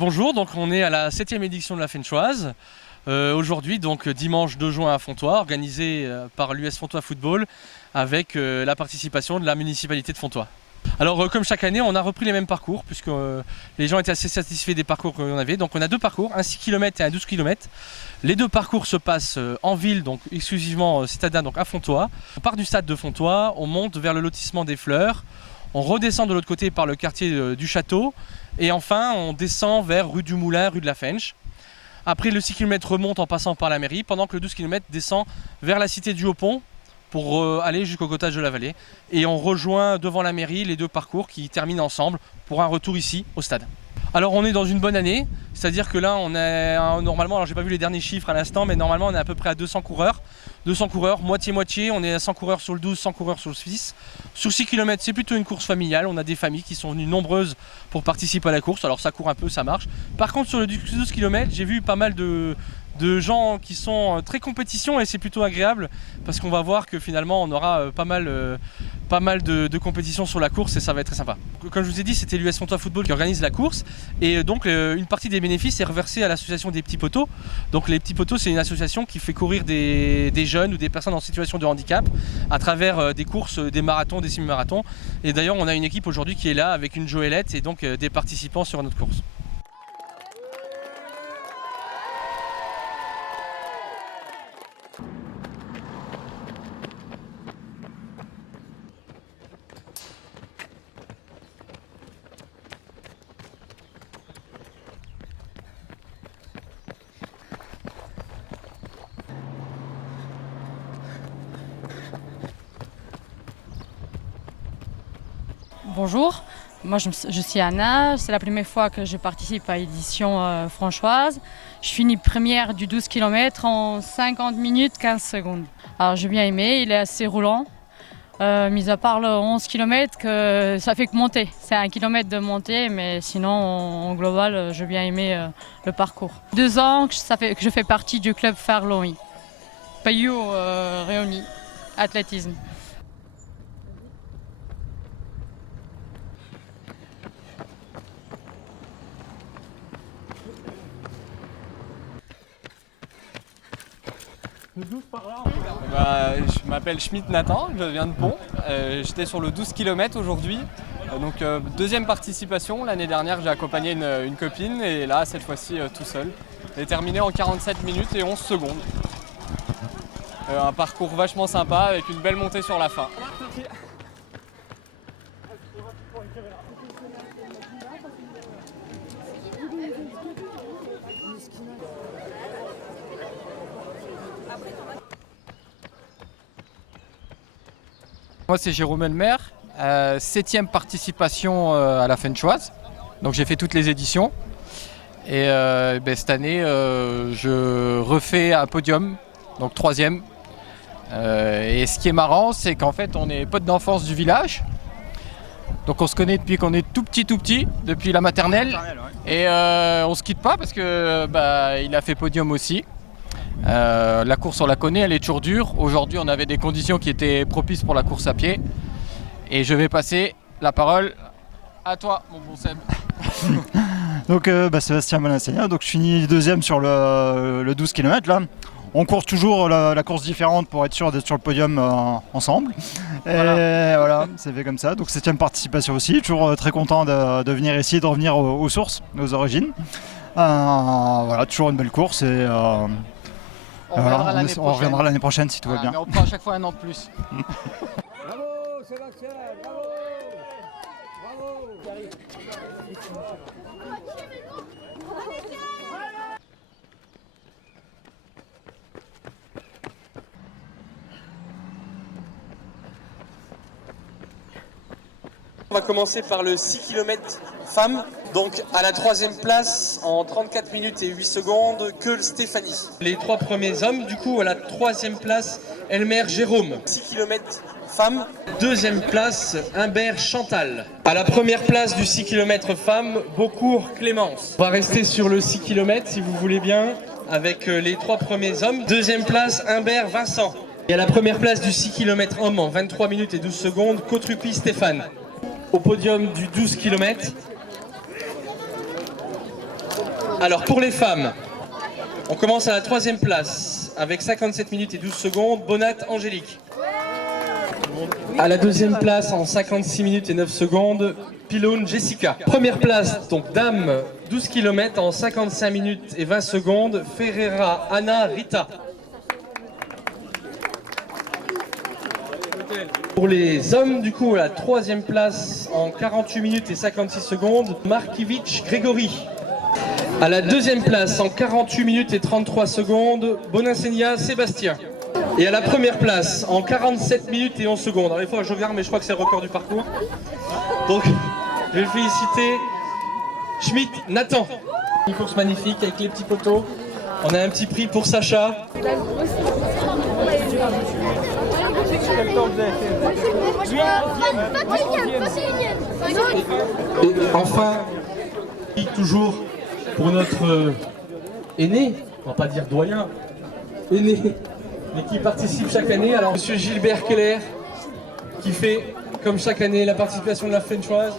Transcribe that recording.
Bonjour, donc on est à la 7e édition de la Fenchoise. Aujourd'hui, donc dimanche 2 juin à Fontoy, organisé par l'US Fontoy Football avec la participation de la municipalité de Fontoy. Alors comme chaque année, on a repris les mêmes parcours puisque les gens étaient assez satisfaits des parcours qu'on avait. Donc on a deux parcours, un 6 km et un 12 km. Les deux parcours se passent en ville, donc exclusivement citadin, donc à Fontoy. On part du stade de Fontoy, on monte vers le lotissement des Fleurs, on redescend de l'autre côté par le quartier du Château et enfin on descend vers rue du Moulin, rue de la Fench. Après le 6 km remonte en passant par la mairie, pendant que le 12 km descend vers la cité du Haut-Pont pour aller jusqu'au cottage de la Vallée. Et on rejoint devant la mairie les deux parcours qui terminent ensemble pour un retour ici au stade. Alors on est dans une bonne année, c'est-à-dire que là on est normalement, alors j'ai pas vu les derniers chiffres à l'instant, mais normalement on est à peu près à 200 coureurs. 200 coureurs, moitié-moitié, on est à 100 coureurs sur le 12, 100 coureurs sur le 6. Sur 6 km c'est plutôt une course familiale, on a des familles qui sont venues nombreuses pour participer à la course, alors ça court un peu, ça marche. Par contre sur le 12 km j'ai vu pas mal de gens qui sont très compétition et c'est plutôt agréable parce qu'on va voir que finalement on aura pas mal de compétitions sur la course et ça va être très sympa. Comme je vous ai dit, c'était l'US Fontoy Football qui organise la course et donc une partie des bénéfices est reversée à l'association des petits poteaux. Donc les petits poteaux, c'est une association qui fait courir des jeunes ou des personnes en situation de handicap à travers des courses, des marathons, des semi-marathons. Et d'ailleurs on a une équipe aujourd'hui qui est là avec une Joëlette et donc des participants sur notre course. Bonjour, moi je suis Anna, c'est la première fois que je participe à l'édition franchoise. Je finis première du 12 km en 50 minutes 15 secondes. Alors j'ai bien aimé, il est assez roulant, mis à part le 11 km que ça fait que monter. C'est 1 km de montée, mais sinon en global j'ai bien aimé le parcours. 2 ans que je fais partie du club Farloï, Payou Réuni, athlétisme. Je m'appelle Schmitt Nathan, je viens de Pont. J'étais sur le 12 km aujourd'hui. Deuxième participation. L'année dernière, j'ai accompagné une copine et là, cette fois-ci, tout seul. J'ai terminé en 47 minutes et 11 secondes. Un parcours vachement sympa avec une belle montée sur la fin. Moi c'est Jérôme Elmer, 7e participation à la Fenchoise, donc j'ai fait toutes les éditions et cette année je refais un podium, donc 3e. Et ce qui est marrant c'est qu'en fait on est potes d'enfance du village, donc on se connaît depuis qu'on est tout petit, depuis la maternelle et on se quitte pas parce que il a fait podium aussi. La course on la connaît, elle est toujours dure. Aujourd'hui on avait des conditions qui étaient propices pour la course à pied. Et je vais passer la parole à toi mon bon Seb. Donc Sébastien Bonassegna, donc je finis deuxième sur le 12 km là. On court toujours la course différente pour être sûr d'être sur le podium ensemble. Et voilà, c'est fait comme ça. Donc 7e participation aussi, toujours très content de venir ici, de revenir aux sources, aux origines. Voilà, toujours une belle course et on reviendra l'année prochaine si tout va bien. Mais on prend à chaque fois un an de plus. Bravo Sébastien, bravo, bravo. On va commencer par le 6 km femmes. Donc à la 3e place en 34 minutes et 8 secondes, Keul Stéphanie. Les 3 premiers hommes, du coup à la 3e place, Elmer Jérôme. 6 km femmes. 2e place, Humbert Chantal. À la 1re place du 6 km femmes, Beaucourt Clémence. On va rester sur le 6 km si vous voulez bien, avec les 3 premiers hommes. 2e place, Humbert Vincent. Et à la 1re place du 6 km homme en 23 minutes et 12 secondes, Cotrupi Stéphane. Au podium du 12 km, Alors pour les femmes, on commence à la 3e place avec 57 minutes et 12 secondes, Bonat Angélique. À la 2e place en 56 minutes et 9 secondes, Pilone Jessica. Première place, donc dame, 12 km en 55 minutes et 20 secondes, Ferreira Anna Rita. Pour les hommes, du coup, à la 3e place en 48 minutes et 56 secondes, Markiewicz Grégory. À la 2e place en 48 minutes et 33 secondes, Boninsegna Sébastien. Et à la 1re place en 47 minutes et 11 secondes. Alors il faut que je regarde, mais je crois que c'est le record du parcours. Donc je vais le féliciter. Schmitt Nathan. Une course magnifique avec les petits poteaux. On a un petit prix pour Sacha. Et enfin, toujours pour notre aîné, on va pas dire doyen, aîné, mais qui participe chaque année. Alors monsieur Gilbert Keller, qui fait comme chaque année la participation de la Frenchoise.